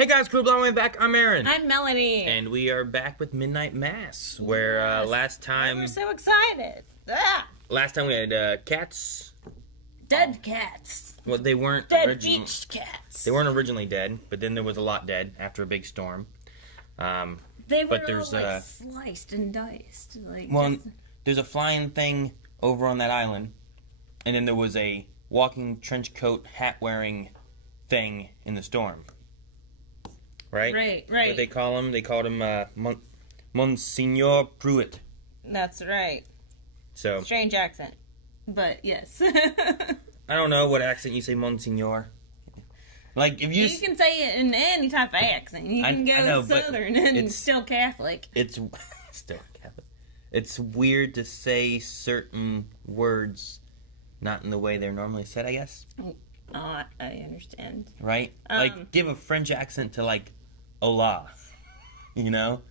Hey guys, Crew Blowing back. I'm Aaron. I'm Melanie. And we are back with Midnight Mass, where Yes. last time... We're so excited. Ah! Last time we had cats. Dead cats. Well, they weren't Dead beach cats. They weren't originally dead, but then there was a lot dead after a big storm. They were but there's, all like sliced and diced. Like, well, there's a flying thing over on that island, and then there was a walking trench coat, hat-wearing thing in the storm. Right? Right. What they call him? They called him Monsignor Pruitt. That's right. So strange accent, but yes. I don't know what accent you say, Monsignor. Like if you can say it in any type of accent. You can go Southern and still Catholic. It's still Catholic. It's weird to say certain words not in the way they're normally said, I guess. I understand. Right? Like give a French accent to like Allah. You know?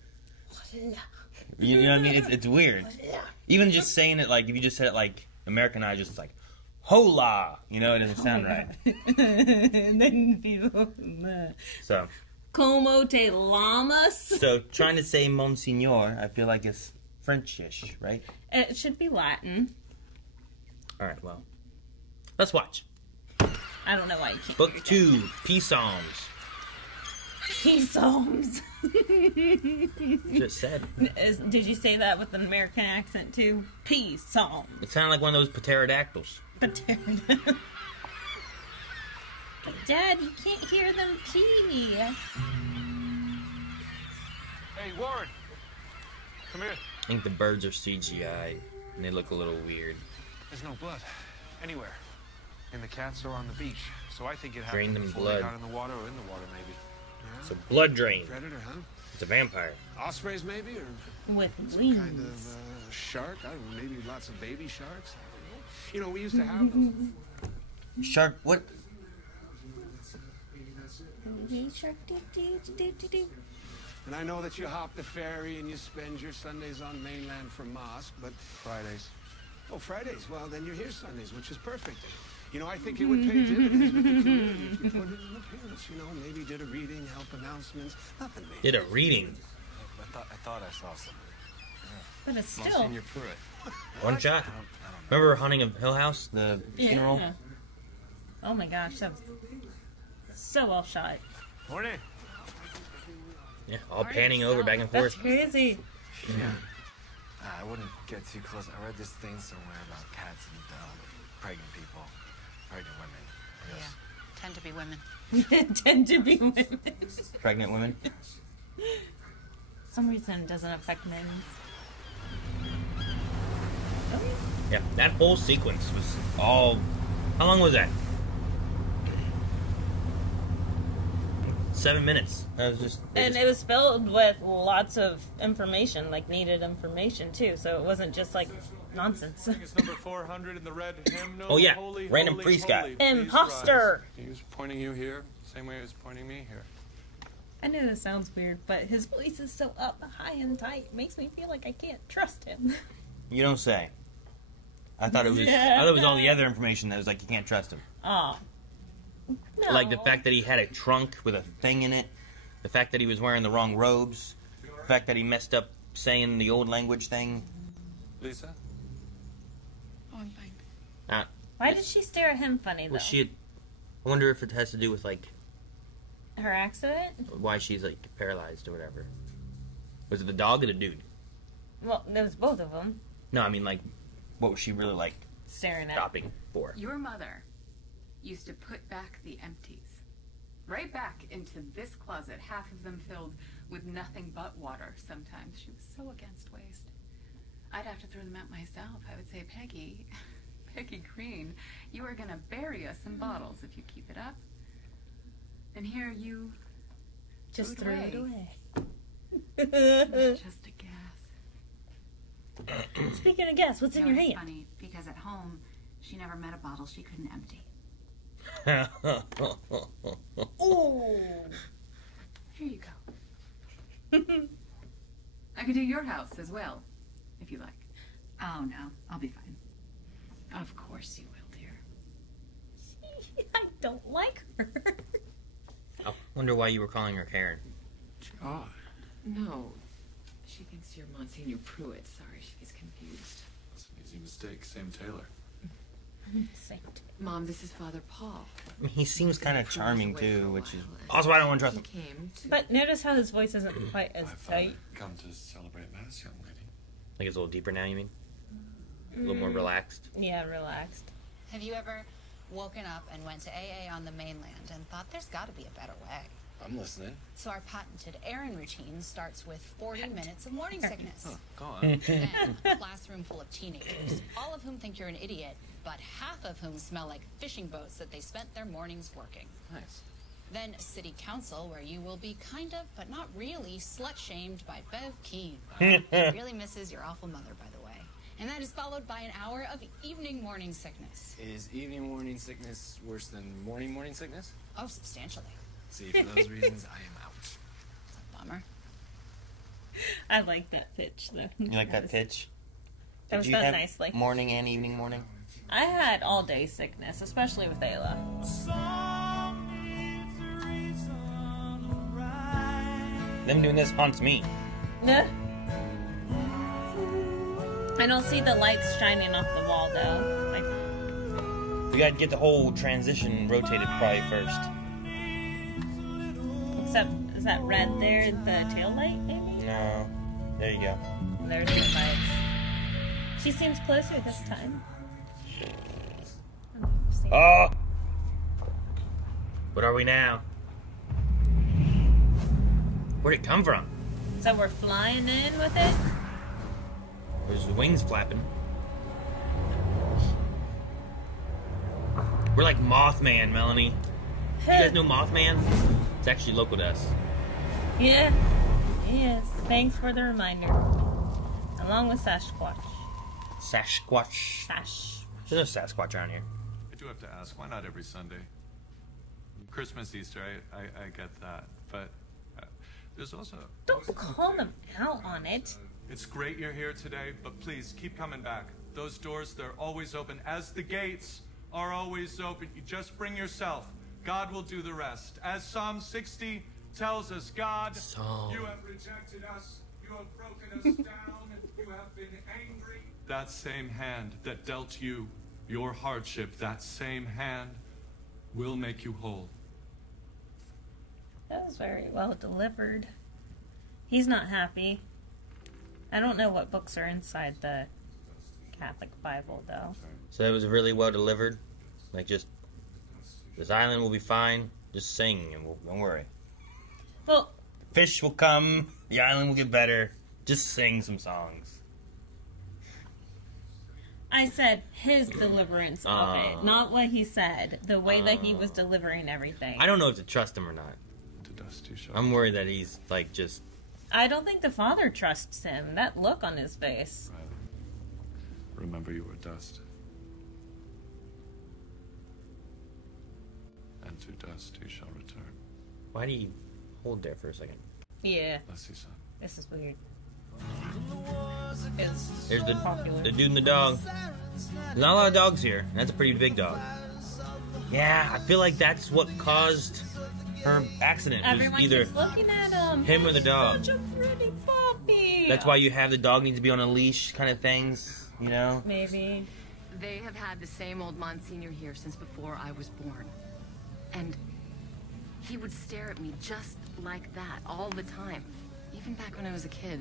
You know what I mean? It's weird. Even just saying it like, if you just said it like Americanized, just like, hola! You know, it doesn't sound right. And then people... So. Como te llamas? So, trying to say Monsignor, I feel like it's Frenchish, right? It should be Latin. Alright, well. Let's watch. I don't know why you can't. Book 2, Peace Psalms. Peace Psalms. Just said. Did you say that with an American accent too? Peace Psalms. It sounded like one of those pterodactyls. Dad, you can't hear them pee. Hey, Warren. Come here. I think the birds are CGI, and they look a little weird. There's no blood anywhere. And the cats are on the beach. So I think it happened Drain them before blood. they got in the water or in the water, maybe. Yeah. It's a blood drain. Predator, huh? It's a vampire. Ospreys, maybe? Or with some wings. kind of shark? I don't know. Maybe lots of baby sharks? I don't know. You know, we used to have them. Shark, what? And I know that you hop the ferry and you spend your Sundays on mainland for mosque, but... Fridays. Oh, Fridays. Well, then you're here Sundays, which is perfect. You know, I think it would pay dividends with the community if you put in an appearance. You know, maybe did a reading, help announcements. Nothing major. Did a reading. I thought I saw something. But it's still... Monsignor Pruitt. One shot. I don't know. Remember Hunting of Hill House, the funeral? Yeah. Oh my gosh, that was so well shot. Morning. Yeah, all panning over back and forth. That's crazy. Yeah. I wouldn't get too close. I read this thing somewhere about cats and pregnant people. Pregnant women. I guess. Yeah, tend to be women. Tend to be women. Pregnant women. For some reason it doesn't affect men. Yeah, that whole sequence was all... How long was that? 7 minutes. That was just... And it was filled with lots of information, like needed information too, so it wasn't just like nonsense. It's number 400 in the red hymnal. Oh, yeah. Holy, Random holy, priest guy. holy, please Imposter! rise. He was pointing you here, same way he was pointing me here. I know this sounds weird, but his voice is so up, high, and tight. It makes me feel like I can't trust him. You don't say. I thought it was. Yeah. I thought it was all the other information that was like you can't trust him. Oh. No. Like the fact that he had a trunk with a thing in it, the fact that he was wearing the wrong robes, the fact that he messed up saying the old language thing. Lisa? Oh, I'm fine. Why did she stare at him funny though? Was she? I wonder if it has to do with like Her accident? why she's like paralyzed or whatever. Was it the dog or the dude? Well, there was both of them No, I mean like, what was she really like staring at. shopping for? Your mother used to put back the empties. Right back into this closet, half of them filled with nothing but water sometimes. She was so against waste. I'd have to throw them out myself. I would say, Peggy, Peggy Green, you are gonna bury us in bottles if you keep it up. And here you Just threw it away. just a gas. Speaking of gas, what's in your It's hand? funny because at home she never met a bottle she couldn't empty. Oh! Here you go. I could do your house as well, if you like. Oh no, I'll be fine. Of course you will, dear. I don't like her. Oh, Wonder why you were calling her Karen. God. No. She thinks you're Monsignor Pruitt. Sorry, she gets confused. It's an easy mistake. Same Taylor. Saint. Mom, this is Father Paul. I mean, he seems kind of charming too, which is also why I don't want to trust him. He came to... But notice how his voice isn't quite as tight. Come to celebrate Mass, young lady. Like it's a little deeper now, you mean? A little more relaxed. Yeah, relaxed. Have you ever woken up and went to AA on the mainland and thought there's got to be a better way? I'm listening. So our patented Aaron routine starts with 40 minutes of morning sickness. Oh, go on. Then a classroom full of teenagers, all of whom think you're an idiot, but half of whom smell like fishing boats that they spent their mornings working. Nice. Then city council, where you will be kind of, but not really, slut-shamed by Bev Keen. She really misses your awful mother, by the way. And that is followed by an hour of evening morning sickness. Is evening morning sickness worse than morning sickness? Oh, substantially. See, for those reasons, I am out. It's a bummer. I like that pitch, though. You like that pitch? That was Did you done have nicely. morning and evening morning? I had all day sickness, especially with Ayla. Them doing this haunts me. I don't see the lights shining off the wall, though. Like, We gotta get the whole transition rotated probably first. except, is that red there the tail light, maybe? No. There you go. There's the lights. She seems closer this time. Oh! What are we now? Where'd it come from? So we're flying in with it? There's the wings flapping. We're like Mothman, Melanie. You guys know Mothman? It's actually local to us. Yeah. Yes. Thanks for the reminder. Along with Sasquatch. Sasquatch. Sash. There's no Sasquatch around here. I do have to ask, why not every Sunday? Christmas, Easter, I get that. But there's also... Don't call them out on it. It's great you're here today, but please keep coming back. Those doors, they're always open. As the gates are always open, you just bring yourself. God will do the rest. As Psalm 60 tells us, God, you have rejected us. You have broken us down. You have been angry. That same hand that dealt you your hardship, that same hand will make you whole. That was very well delivered. He's not happy. I don't know what books are inside the Catholic Bible, though. So it was really well delivered. Like, just, this island will be fine. Just sing, and don't worry. Well, Fish will come. The island will get better. Just sing some songs. I said his deliverance of it, not what he said. The way that he was delivering everything. I don't know if to trust him or not. To dust you shall. I'm worried that he's, like, just... I don't think the father trusts him. That look on his face. Riley, remember you were dust. And to dust you shall return. Why do you hold there for a second? Yeah, Bless you, son. this is weird. There's the Popular. dude and the dog. There's not a lot of dogs here. That's a pretty big dog. Yeah, I feel like that's what caused her accident. Was Everyone either keeps looking at him. him or the dog. Such a pretty puppy. That's why you have the dog needs to be on a leash kind of things, you know? Maybe. They have had the same old Monsignor here since before I was born. And he would stare at me just like that all the time. Even back when I was a kid.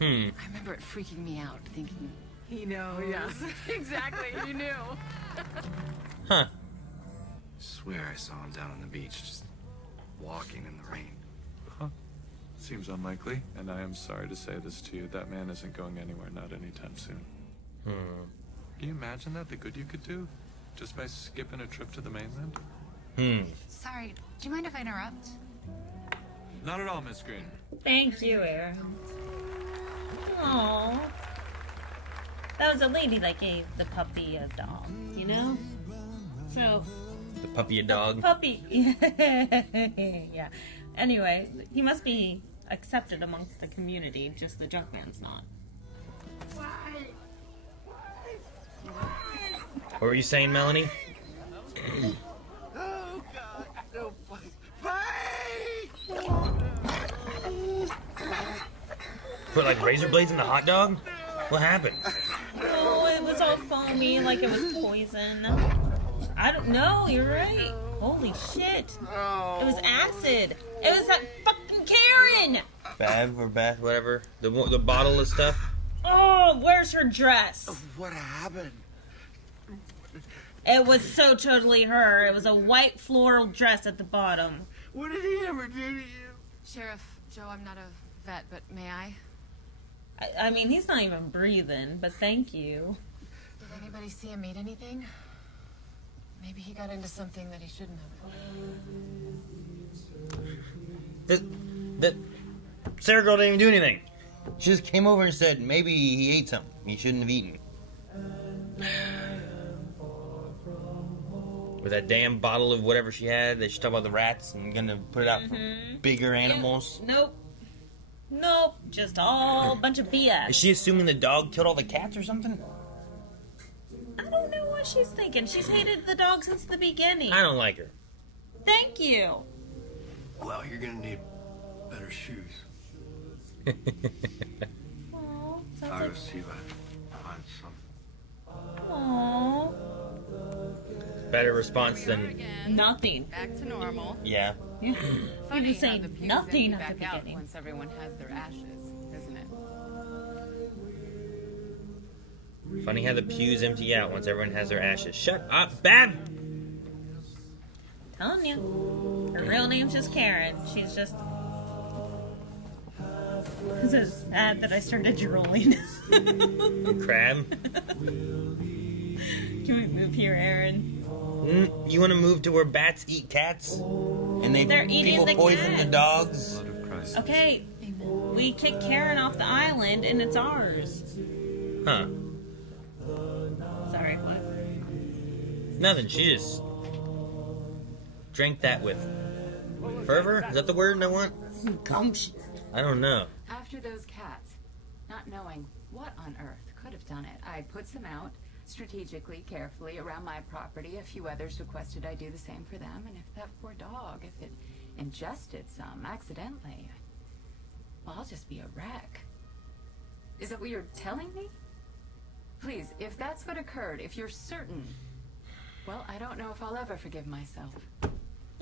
I remember it freaking me out, thinking, he knows. Yeah, exactly, he knew. Huh. I swear I saw him down on the beach, just walking in the rain. Huh. Seems unlikely, and I am sorry to say this to you. That man isn't going anywhere, not anytime soon. Can you imagine that, the good you could do? Just by skipping a trip to the mainland? Sorry, do you mind if I interrupt? Not at all, Miss Green. Thank you, Aaron. Aww. That was a lady that gave the puppy a doll, you know? So, The puppy a dog. puppy. Yeah. Anyway, he must be accepted amongst the community, just the Junkman's not. What were you saying, Melanie? Oh, God. No, fight. Put like razor blades in the hot dog? What happened? Oh, it was all foamy, like it was poison. I don't know. You're right. Holy shit! It was acid. It was that fucking Karen. Bev or Beth, whatever. The bottle of stuff. Oh, where's her dress? What happened? It was so totally her. It was a white floral dress at the bottom. What did he ever do to you? Sheriff Joe, I'm not a vet, but may I? I mean, he's not even breathing, but thank you. Did anybody see him eat anything? Maybe he got into something that he shouldn't have. The Sarah girl didn't even do anything. She just came over and said maybe he ate something he shouldn't have eaten. With that damn bottle of whatever she had that she talked about the rats and gonna put it out for bigger animals. Nope. Nope. Just all bunch of BS. Is she assuming the dog killed all the cats or something? I don't know what she's thinking. She's hated the dog since the beginning. I don't like her. Thank you. Well, you're gonna need better shoes. Aw, I'll sounds see if I can find some. like... Aw. Better response than Nothing. Back to normal. yeah. You Funny just how say the pews nothing empty at the back out beginning. once everyone has their ashes, isn't it? Funny how the pews empty out once everyone has their ashes. Shut up, Bev! Telling you. Her real name's just Karen. She's just... It's so sad that I started drooling. Crab. Can we move here, Aaron? You want to move to where bats eat cats? And They're eating people the poison cats. the dogs? Blood of Christ. Okay, we kicked Karen off the island and it's ours. Huh. Sorry, what? Nothing. She just drank that with fervor? Is that the word I want? Gumption. I don't know. After those cats, not knowing what on earth could have done it, I put some out strategically, carefully around my property. A few others requested I do the same for them, and if that poor dog, if it ingested some accidentally, well, I'll just be a wreck. Is that what you're telling me? Please, if that's what occurred, if you're certain, well, I don't know if I'll ever forgive myself.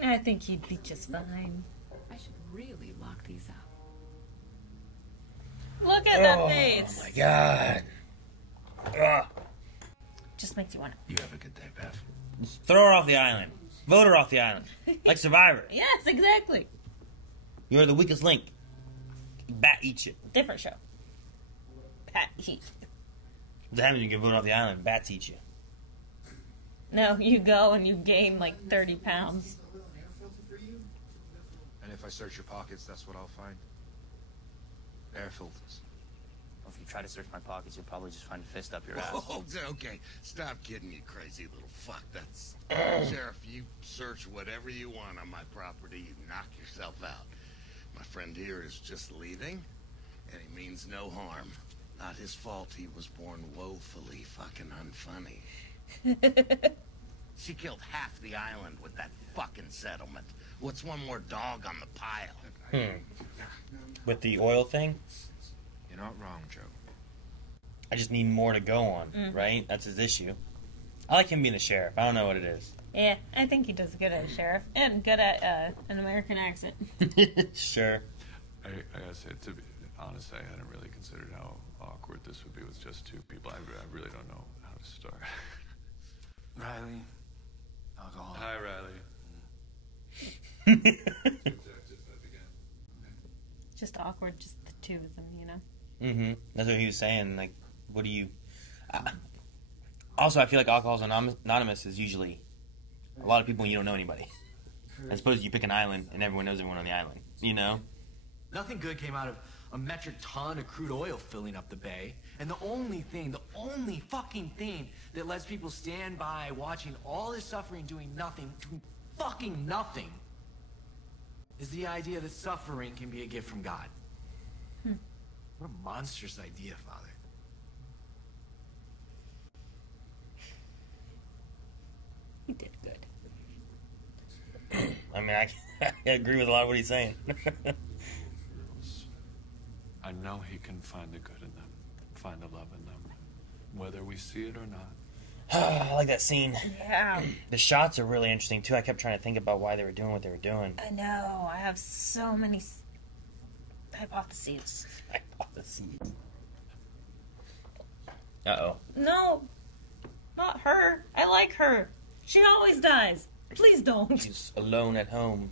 I think he'd be just fine. I should really lock these up. Look at that face. Oh my god. Ugh. Just makes you want to. You have a good day, Bev. Just throw her off the island. Vote her off the island. Like Survivor. Yes, exactly. You are the weakest link. Bat eats you. Different show. Pat heat. What happens when you get voted off the island? Bats eat you. No, you go and you gain like 30 pounds. And if I search your pockets, that's what I'll find? Air filters. Well, if you try to search my pockets, you'll probably just find a fist up your ass. Oh, okay. Stop kidding, you crazy little fuck. That's... Sheriff, you search whatever you want on my property. You knock yourself out. My friend here is just leaving, and he means no harm. Not his fault he was born woefully fucking unfunny. She killed half the island with that fucking settlement. What's one more dog on the pile? With the oil thing? You're not wrong, Joe. I just need more to go on, right? That's his issue. I like him being the sheriff. I don't know what it is. Yeah, I think he does good at a sheriff and good at an American accent. Sure. I gotta say, to be honest, I hadn't really considered how awkward this would be with just two people. I really don't know how to start. Riley. Alcohol. Hi, Riley. Just awkward, just the two of them, you know? Mm-hmm. That's what he was saying. Like, what do you... Also, I feel like Alcoholics Anonymous is usually a lot of people when you don't know anybody. As opposed to you pick an island and everyone knows everyone on the island. You know? Nothing good came out of a metric ton of crude oil filling up the bay. And the only fucking thing that lets people stand by watching all this suffering doing fucking nothing, is the idea that suffering can be a gift from God. What a monstrous idea, Father. He did good. I mean, I agree with a lot of what he's saying. I I know he can find the good in them, find the love in them, whether we see it or not. I like that scene. Yeah. The shots are really interesting, too. I kept trying to think about why they were doing what they were doing. I know. I have so many hypotheses. Uh-oh. No. Not her. I like her. She always dies. Please don't. She's alone at home.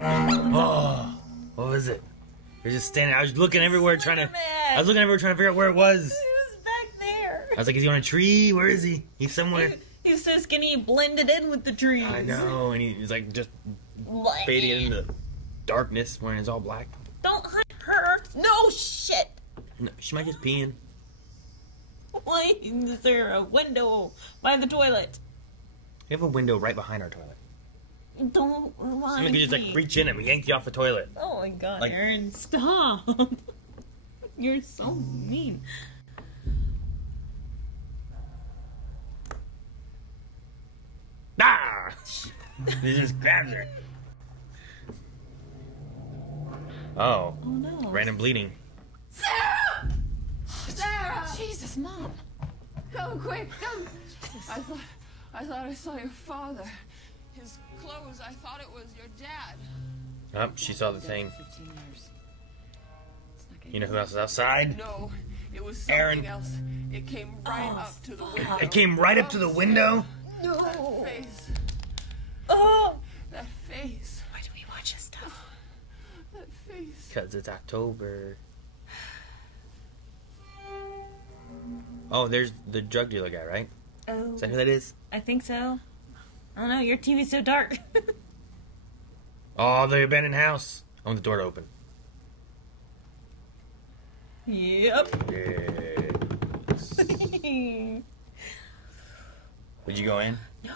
Oh, what was it? You're just standing. I was looking everywhere trying to figure out where it was. He was back there. I was like, is he on a tree? Where is he? He's somewhere. He's so skinny, he blended in with the trees. I know, and he's like just fading into the darkness when it's all black. Don't hunt her. No shit. No, she might just peeing. Why is there a window by the toilet? We have a window right behind our toilet. Don't lie. Somebody could just like reach in and yank you off the toilet. Oh my god, Like- Aaron, stop. You're so mean. Ah! He just grabs her. Oh. Oh no. Random bleeding. Sarah! Sarah! Jesus, Mom. Come quick, come. I thought I saw your father. His clothes, I thought it was your dad. Oh, she saw the thing. 15 years. You know who else is outside? No, it was something Aaron. else. It came right up to the window. It came right up to the window? No. That face. Oh. That face. Why do we watch this stuff? That face. Because it's October. Oh, there's the drug dealer guy, right? Oh. Is that who that is? I think so. I don't know, your TV's so dark. Oh, the abandoned house. I want the door to open. Yep. Yes. Would you go in? No.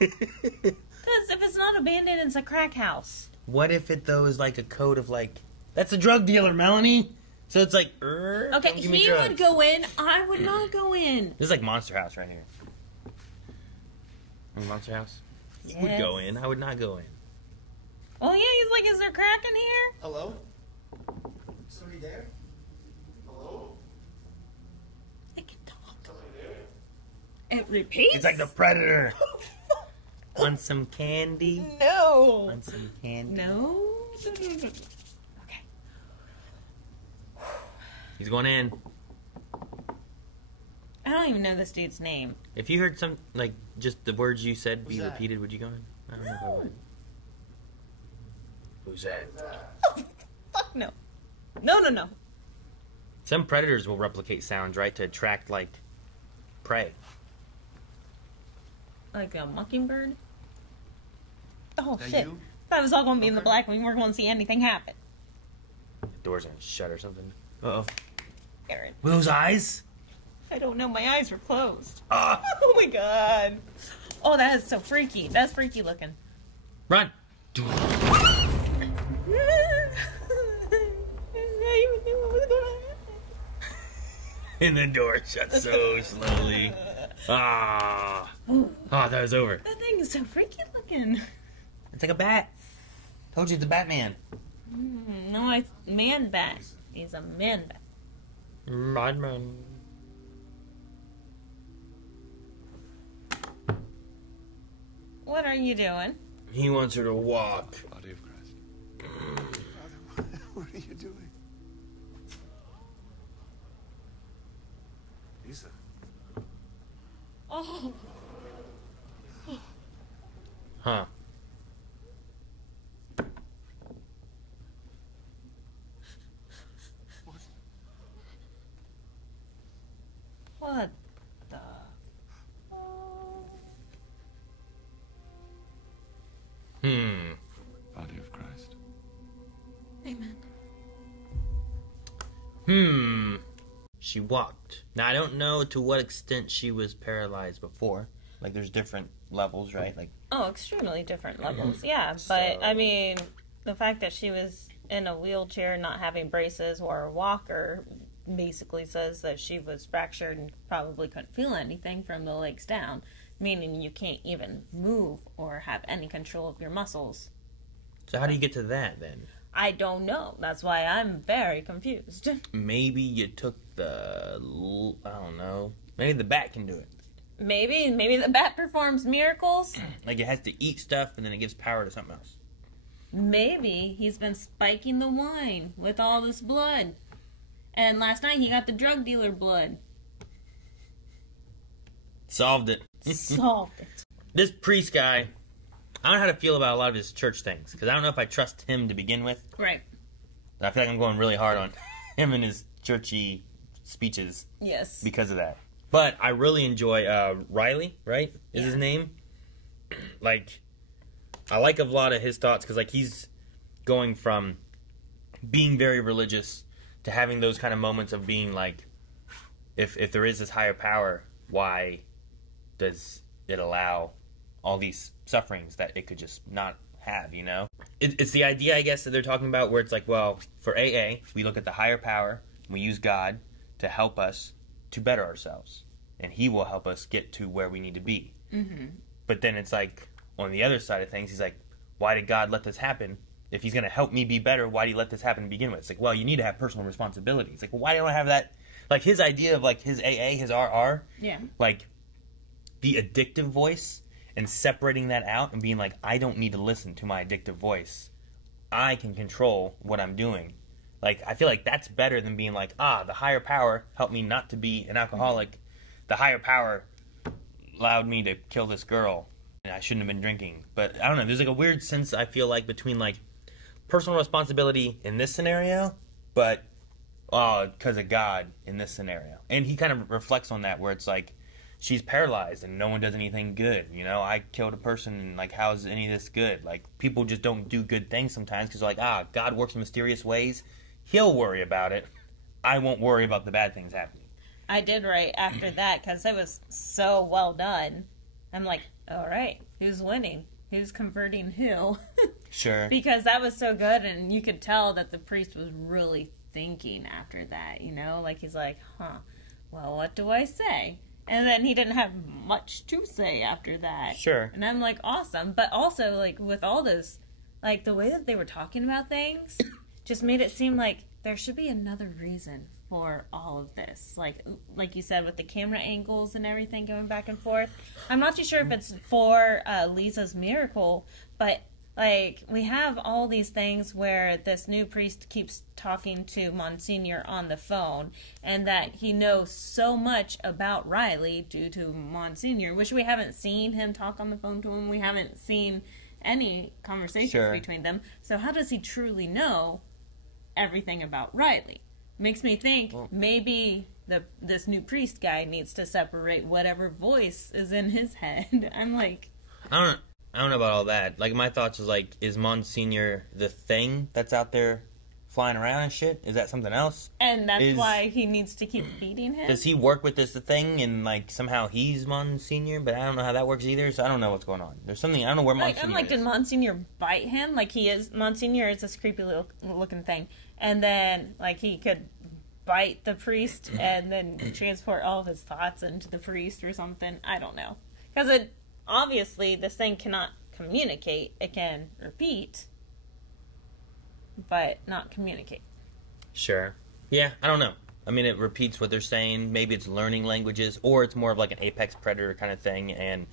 Because if it's not abandoned, it's a crack house. What if it, though, is like a code of like, that's a drug dealer, Melanie. So it's like, Okay, don't give me he drugs. would go in. I would not go in. This is like Monster House right here. Monster House? He would Yes. go in. I would not go in. Oh, yeah, he's like, is there crack in here? Hello? Somebody there? Hello? It can talk. It repeats? It's like the Predator. Want some candy? No. Want some candy? No. He's going in. I don't even know this dude's name. If you heard some, like, just the words you said be Who's that? repeated, would you go in? I don't know if I would. Who's that? Fuck no. No. Some predators will replicate sounds, right, to attract, like, prey. Like a mockingbird? Oh, That shit. you? Thought it was all going to be in the Okay. black. We weren't going to see anything happen. The door's gonna shut or something. Uh-oh. Aaron, With those eyes? I don't know. My eyes were closed. Ah! Oh, my God. Oh, that is so freaky. That's freaky looking. Run! I even knew what was going to happen. And the door shut so slowly. Ah. Oh, that was over. That thing is so freaky looking. It's like a bat. Told you, the Batman. No, it's man bat. He's a man bat. Batman. What are you doing? He wants her to walk. Body of Christ. Father, what are you doing? Lisa. Oh. Huh. What the? Body of Christ. Amen. She walked. Now, I don't know to what extent she was paralyzed before. Like, there's different levels, right? Like, Oh, extremely different levels. Yeah, but So- I mean, the fact that she was in a wheelchair, not having braces or a walker, basically says that she was fractured and probably couldn't feel anything from the legs down, meaning you can't even move or have any control of your muscles. so how do you get to that, then? I don't know. That's why I'm very confused. Maybe you took the... I don't know. Maybe the bat can do it. Maybe the bat performs miracles. Like it has to eat stuff and then it gives power to something else. Maybe he's been spiking the wine with all this blood. And last night he got the drug dealer blood. Solved it. Solved it. This priest guy, I don't know how to feel about a lot of his church things. Because I don't know if I trust him to begin with. Right. I feel like I'm going really hard on him and his churchy speeches. Yes. Because of that. But I really enjoy Riley, right? Is his name? Like, I like a lot of his thoughts because, like, he's going from being very religious to having those kind of moments of being like, if there is this higher power, why does it allow all these sufferings that it could just not have, you know? It's the idea, I guess, that they're talking about where it's like, well, for AA, we look at the higher power, and we use God to help us to better ourselves. And he will help us get to where we need to be. Mm-hmm. But then it's like, on the other side of things, he's like, why did God let this happen? If he's going to help me be better, why did he let this happen to begin with? It's like, well, you need to have personal responsibility. It's like, well, why don't I have that? Like, his idea of, like, his AA, his RR, like, the addictive voice, and separating that out and being like, I don't need to listen to my addictive voice. I can control what I'm doing. Like, I feel like that's better than being like, the higher power helped me not to be an alcoholic. The higher power allowed me to kill this girl. And I shouldn't have been drinking. But, I don't know, there's like a weird sense, I feel like, between, like, personal responsibility in this scenario, but, because of God in this scenario. And he kind of reflects on that, where it's like, she's paralyzed and no one does anything good. You know, I killed a person, and, like, how's any of this good? Like, people just don't do good things sometimes because they're like, God works in mysterious ways. He'll worry about it. I won't worry about the bad things happening. I did right after that because it was so well done. I'm like, all right, who's winning? Who's converting who? Sure. Because that was so good, and you could tell that the priest was really thinking after that, you know? Like, he's like, well, what do I say? And then he didn't have much to say after that. Sure. And I'm like, awesome. But also, like, with all this, like, the way that they were talking about things just made it seem like there should be another reason for all of this. Like you said, with the camera angles and everything going back and forth. I'm not too sure if it's for Lisa's miracle, but, like, we have all these things where this new priest keeps talking to Monsignor on the phone, and that he knows so much about Riley due to Monsignor, which we haven't seen him talk on the phone to him. We haven't seen any conversations between them. So how does he truly know everything about Riley? Makes me think maybe this new priest guy needs to separate whatever voice is in his head. I'm like, I don't know about all that. Like, my thoughts is like, is Monsignor the thing that's out there flying around and shit? Is that something else? And that's why he needs to keep feeding him? Does he work with this thing and, like, somehow he's Monsignor? But I don't know how that works either, so I don't know what's going on. There's something, I don't know where Monsignor I'm like, is. did Monsignor bite him? Like, Monsignor is this creepy looking thing. And then, like, he could bite the priest and then transport all of his thoughts into the priest or something. I don't know. Because obviously, this thing cannot communicate. It can repeat, but not communicate. Sure. Yeah, I don't know. I mean, it repeats what they're saying. Maybe it's learning languages, or it's more of like an apex predator kind of thing, and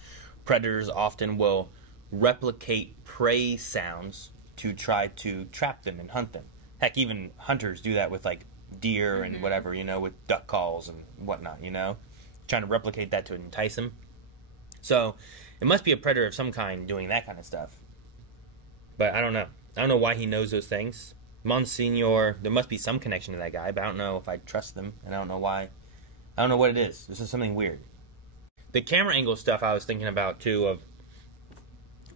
predators often will replicate prey sounds to try to trap them and hunt them. Heck, even hunters do that with, like, deer and whatever, you know, with duck calls and whatnot, you know? Trying to replicate that to entice them. So, it must be a predator of some kind doing that kind of stuff. But I don't know. I don't know why he knows those things. Monsignor, there must be some connection to that guy, but I don't know if I trust them, and I don't know why. I don't know what it is. This is something weird. The camera angle stuff I was thinking about, too, of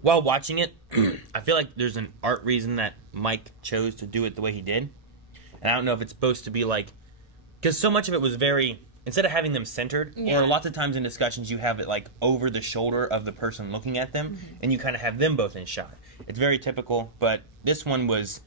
while watching it, I feel like there's an art reason that Mike chose to do it the way he did. And I don't know if it's supposed to be like... Because so much of it was very... Instead of having them centered, or lots of times in discussions you have it like over the shoulder of the person looking at them, and you kind of have them both in shot. It's very typical, but this one was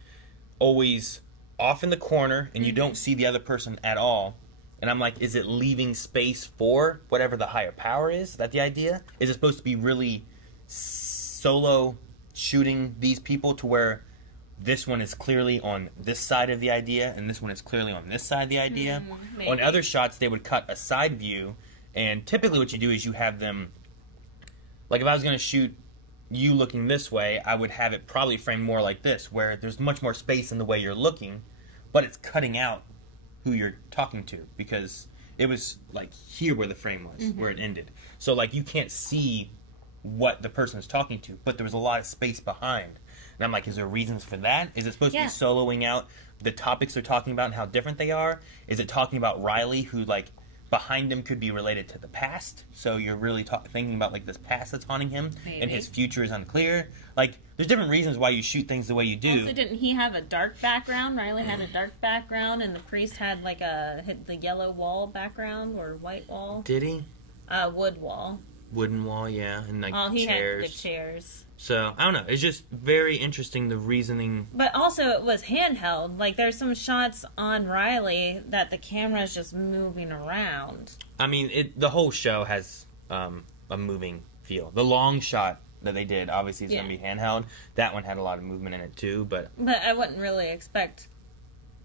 always off in the corner, and you don't see the other person at all. And I'm like, is it leaving space for whatever the higher power is? Is that the idea? Is it supposed to be really solo shooting these people to where this one is clearly on this side of the idea, and this one is clearly on this side of the idea. On other shots, they would cut a side view, and typically what you do is you have them, like if I was going to shoot you looking this way, I would have it probably framed more like this, where there's much more space in the way you're looking, but it's cutting out who you're talking to, because it was like here where the frame was, where it ended. So like you can't see what the person is talking to, but there was a lot of space behind. And I'm like, is there reasons for that? Is it supposed to be soloing out the topics they're talking about and how different they are? Is it talking about Riley, who like behind him could be related to the past? So you're really thinking about like this past that's haunting him, and his future is unclear. Like there's different reasons why you shoot things the way you do. Also, didn't he have a dark background? Riley had a dark background, and the priest had like the yellow wall background or white wall. Did he? Wood wall. Wooden wall, yeah, and like he chairs. had the chairs. So I don't know. It's just very interesting, the reasoning. But also, it was handheld. Like there's some shots on Riley that the camera's just moving around. I mean, the whole show has a moving feel. The long shot that they did, obviously, is going to be handheld. That one had a lot of movement in it too, but I wouldn't really expect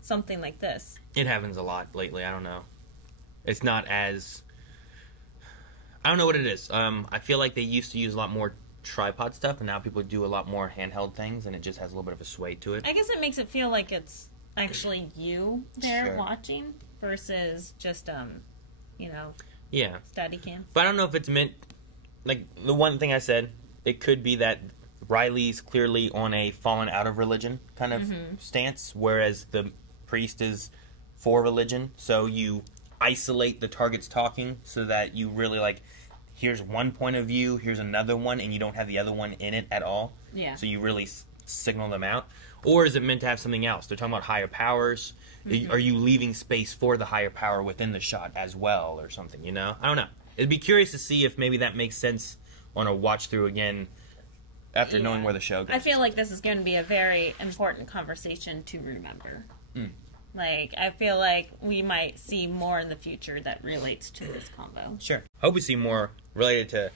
something like this. It happens a lot lately. I don't know. It's not as. I don't know what it is. I feel like they used to use a lot more tripod stuff, and now people do a lot more handheld things, and it just has a little bit of a sway to it. I guess it makes it feel like it's actually you there watching versus just Steadicam. But I don't know if it's meant, like the one thing I said, it could be that Riley's clearly on a fallen out of religion kind of stance, whereas the priest is for religion. So you isolate the targets talking so that you really like, here's one point of view, here's another one, and you don't have the other one in it at all. Yeah. So you really signal them out. Or is it meant to have something else? They're talking about higher powers. Are you leaving space for the higher power within the shot as well or something, you know? I don't know. It'd be curious to see if maybe that makes sense on a watch through again after knowing where the show goes. I feel like this is going to be a very important conversation to remember. Like, I feel like we might see more in the future that relates to this combo. Sure. Hope we see more related to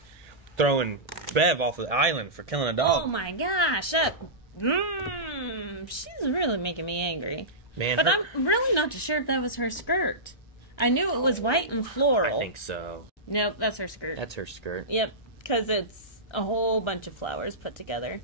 throwing Bev off the island for killing a dog. Oh my gosh. She's really making me angry. Man, but I'm really not sure if that was her skirt. I knew it was white and floral. I think so. Nope, that's her skirt. That's her skirt. Yep, because it's a whole bunch of flowers put together.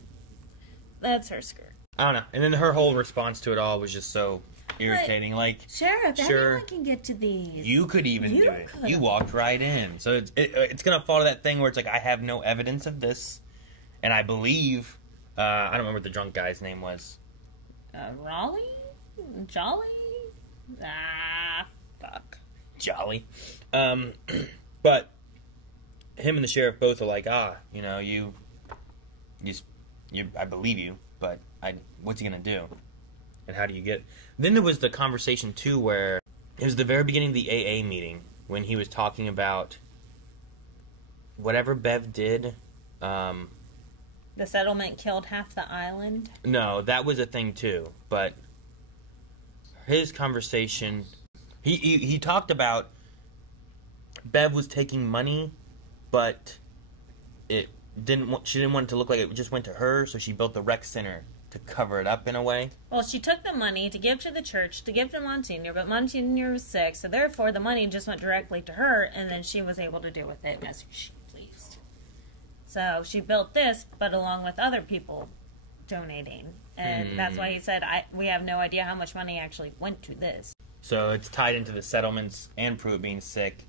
That's her skirt. I don't know. And then her whole response to it all was just so irritating. Like, Sheriff, anyone can get to these. You could even do it. You walked right in. So it's going to fall to that thing where it's like, I have no evidence of this. And I believe, I don't remember what the drunk guy's name was. Raleigh? Jolly? Fuck. Jolly. But him and the sheriff both are like, you know, you I believe you, but what's he going to do? And how do you get... Then there was the conversation, too, where it was the very beginning of the AA meeting when he was talking about whatever Bev did. The settlement killed half the island? No, that was a thing, too. But his conversation... He talked about Bev was taking money, but she didn't want it to look like it just went to her, so she built the rec center to cover it up in a way. Well, she took the money to give to the church, to give to Monsignor, but Monsignor was sick, so therefore the money just went directly to her, and then she was able to do with it as she pleased. So she built this, but along with other people donating. And that's why he said, we have no idea how much money actually went to this. So it's tied into the settlements and Pruitt being sick.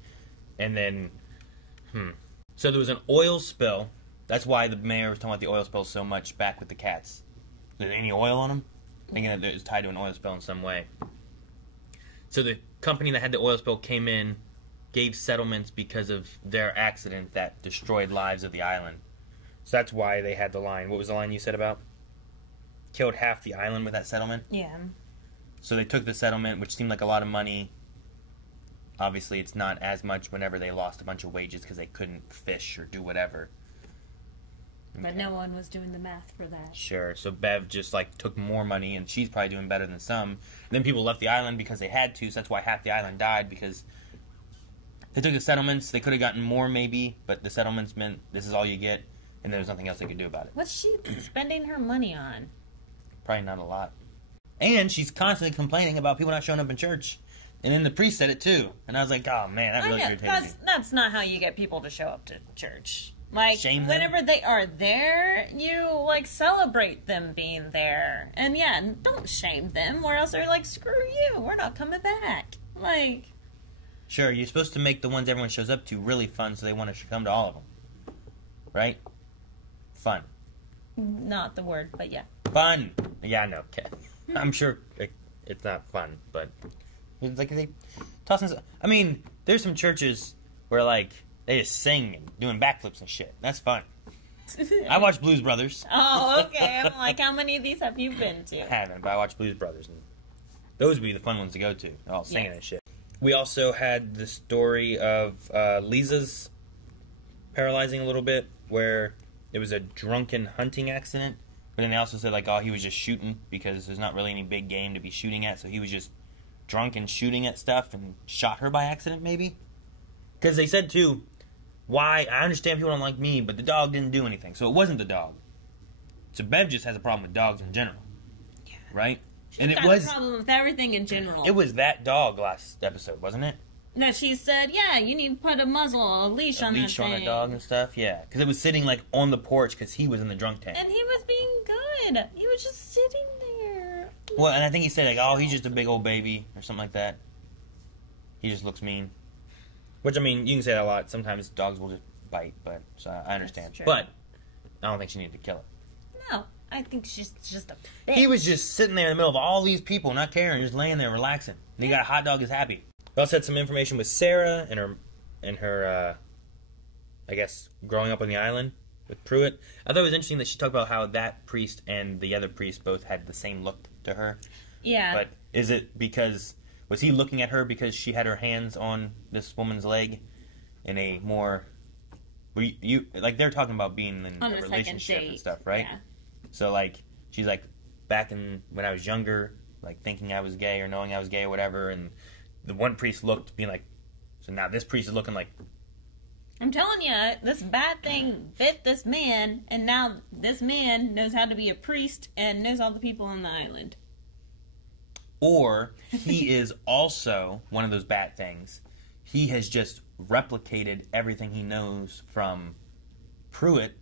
And then, So there was an oil spill. That's why the mayor was talking about the oil spill so much back with the cats. Is there any oil on them? Thinking that it was tied to an oil spill in some way. So the company that had the oil spill came in, gave settlements because of their accident that destroyed lives of the island. So that's why they had the line. What was the line you said about? Killed half the island with that settlement? Yeah. So they took the settlement, which seemed like a lot of money. Obviously, it's not as much whenever they lost a bunch of wages because they couldn't fish or do whatever. But no one was doing the math for that. Sure. So Bev just, took more money, and she's probably doing better than some. And then people left the island because they had to, so that's why half the island died, because they took the settlements. They could have gotten more, maybe, but the settlements meant this is all you get, and there was nothing else they could do about it. What's she spending her money on? Probably not a lot. And she's constantly complaining about people not showing up in church. And then the priest said it too. And I was like, oh man, that really irritated me. That's not how you get people to show up to church. Like, Shame them? whenever they are there, you, like, celebrate them being there. And yeah, don't shame them, or else they're like, screw you, we're not coming back. Like... Sure, you're supposed to make the ones everyone shows up to really fun so they want to come to all of them. Right? Fun. Not the word, but yeah. Fun! Yeah, I know. Okay. I'm sure it's not fun, but... It's like they toss in... I mean, there's some churches where, like, they just sing and doing backflips and shit. That's fun. I watch Blues Brothers. Oh, okay. I'm like, how many of these have you been to? I haven't, but I watch Blues Brothers. And those would be the fun ones to go to. They're all singing and shit. We also had the story of Lisa's paralyzing a little bit, where it was a drunken hunting accident. But then they also said, like, oh, he was just shooting because there's not really any big game to be shooting at, so he was just drunk and shooting at stuff and shot her by accident, maybe? Because they said, too, why, I understand people don't like me, but the dog didn't do anything, so it wasn't the dog. So Bev just has a problem with dogs in general. Yeah. Right? She's got a problem with everything in general. It was that dog last episode, wasn't it? That she said, yeah, you need to put a muzzle, a leash on that thing. A leash on the dog and stuff, yeah. Because it was sitting, like, on the porch because he was in the drunk tank. And he was being good. He was just sitting there. Well, and I think he said, like, oh, he's just a big old baby or something like that. He just looks mean. Which, I mean, you can say that a lot. Sometimes dogs will just bite, but so I understand. But I don't think she needed to kill it. No, I think she's just a bitch. He was just sitting there in the middle of all these people, not caring, just laying there relaxing. And he got a hot dog, is happy. We also had some information with Sarah and her I guess, growing up on the island with Pruitt. I thought it was interesting that she talked about how that priest and the other priest both had the same look to her. Yeah. But is it because... Was he looking at her because she had her hands on this woman's leg in a more... You like, they're talking about being in a relationship and stuff, right? Yeah. So, like, she's like, back in when I was younger, like, thinking I was gay or knowing I was gay or whatever, and the one priest looked, being like, so now this priest is looking like... I'm telling you, this bad thing bit this man, and now this man knows how to be a priest and knows all the people on the island. Or he is also one of those bad things. He has just replicated everything he knows from Pruitt.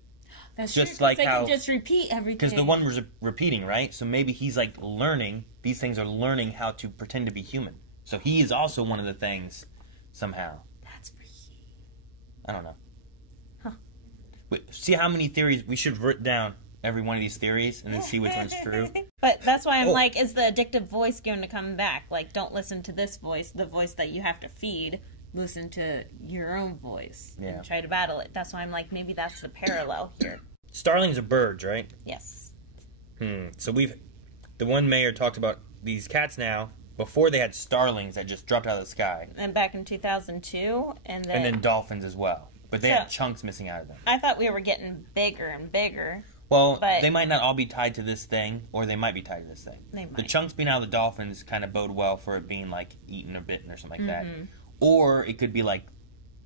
That's just true, like they how can just repeat everything. Because the one was repeating, right? So maybe he's like learning. These things are learning how to pretend to be human. So he is also one of the things somehow. That's freaky. I don't know. Huh. Wait, see how many theories we should have written down. Every one of these theories and then see which one's true. But that's why I'm like, is the addictive voice going to come back? Like, don't listen to this voice, the voice that you have to feed. Listen to your own voice and try to battle it. That's why I'm like, maybe that's the parallel here. Starlings are birds, right? Yes. So the one mayor talked about these cats now. Before they had starlings that just dropped out of the sky. And back in 2002, and then dolphins as well. But they had chunks missing out of them. I thought we were getting bigger and bigger. Well, they might not all be tied to this thing, or they might be tied to this thing. They might. The chunks being out of the dolphins kind of bode well for it being, like, eaten or bitten or something like that. Or it could be, like,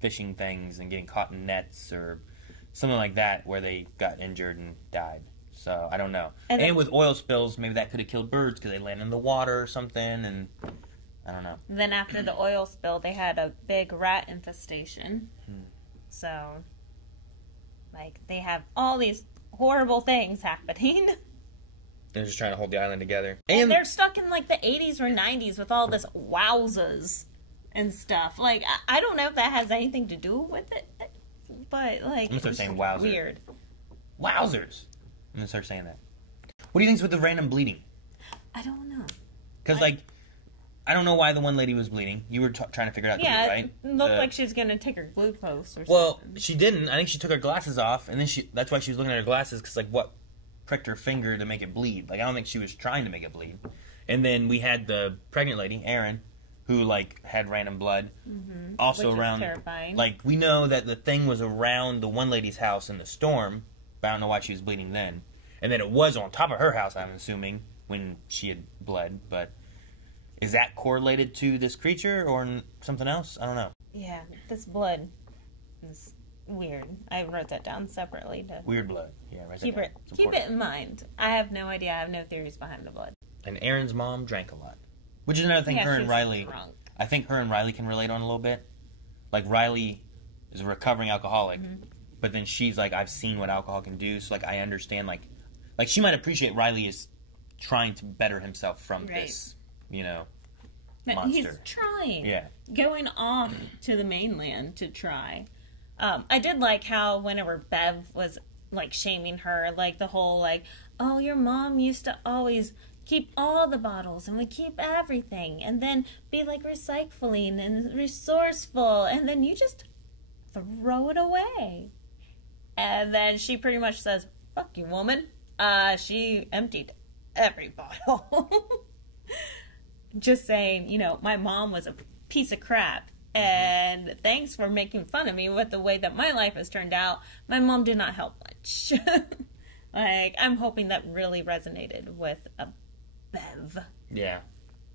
fishing things and getting caught in nets or something like that where they got injured and died. So, I don't know. And with oil spills, maybe that could have killed birds because they land in the water or something, and I don't know. Then after the oil spill, they had a big rat infestation. So, like, they have all these horrible things happening. They're just trying to hold the island together. And they're stuck in, like, the 80s or 90s with all this wowzas and stuff. Like, I don't know if that has anything to do with it, but, like, I'm going to start saying wowzers. Weird. Wowzers. I'm going to start saying that. What do you think's with the random bleeding? I don't know. Because, like, I don't know why the one lady was bleeding. You were trying to figure it out, right? It looked like she was going to take her glucose or something. Well, she didn't. I think she took her glasses off, and then that's why she was looking at her glasses, because, like, what pricked her finger to make it bleed? Like, I don't think she was trying to make it bleed. And then we had the pregnant lady, Erin, who, like, had random blood. Also which around... is terrifying. Like, we know that the thing was around the one lady's house in the storm, but I don't know why she was bleeding then. And then it was on top of her house, I'm assuming, when she had bled, but... Is that correlated to this creature or something else? I don't know. Yeah, this blood is Weird. I wrote that down separately to Weird blood. Yeah, right. keep it in mind. I have no idea. I have no theories behind the blood. And Aaron's mom drank a lot, which is another thing. Her and Riley. Drunk. I think her and Riley can relate on a little bit. Like Riley is a recovering alcoholic, but then she's like, I've seen what alcohol can do, so like I understand. Like she might appreciate Riley is trying to better himself from this, monster. He's trying. Yeah. Going off to the mainland to try. I did like how whenever Bev was like shaming her, like the whole like, oh, your mom used to always keep all the bottles and we keep everything and then be like recycling and resourceful and then you just throw it away. And then she pretty much says, fuck you, woman. She emptied every bottle. Just saying, my mom was a piece of crap. And thanks for making fun of me with the way that my life has turned out. My mom did not help much. Like, I'm hoping that really resonated with a Bev. Yeah.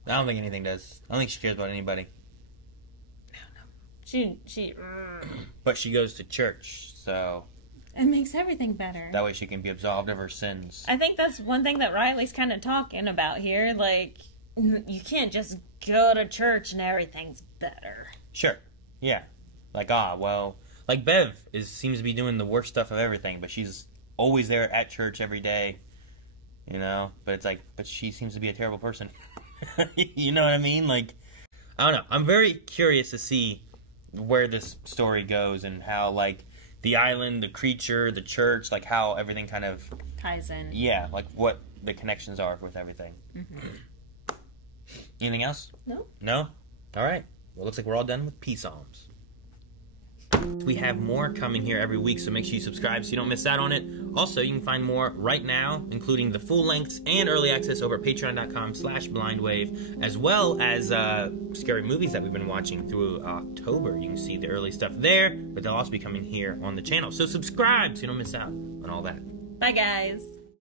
I don't think anything does. I don't think she cares about anybody. No. She But she goes to church, so... It makes everything better. That way she can be absolved of her sins. I think that's one thing that Riley's kind of talking about here. Like, you can't just go to church and everything's better. Sure. Yeah. Like, like Bev seems to be doing the worst stuff of everything, but she's always there at church every day, but it's like, but she seems to be a terrible person. You know what I mean? Like, I don't know. I'm very curious to see where this story goes and how, like, the island, the creature, the church, like, how everything kind of... ties in. Yeah, like, what the connections are with everything. Mm-hmm. Anything else? No. No? All right. Well, looks like we're all done with Peace Psalms. We have more coming here every week, so make sure you subscribe so you don't miss out on it. Also, you can find more right now, including the full lengths and early access over at patreon.com/blindwave, as well as scary movies that we've been watching through October. You can see the early stuff there, but they'll also be coming here on the channel. So subscribe so you don't miss out on all that. Bye, guys.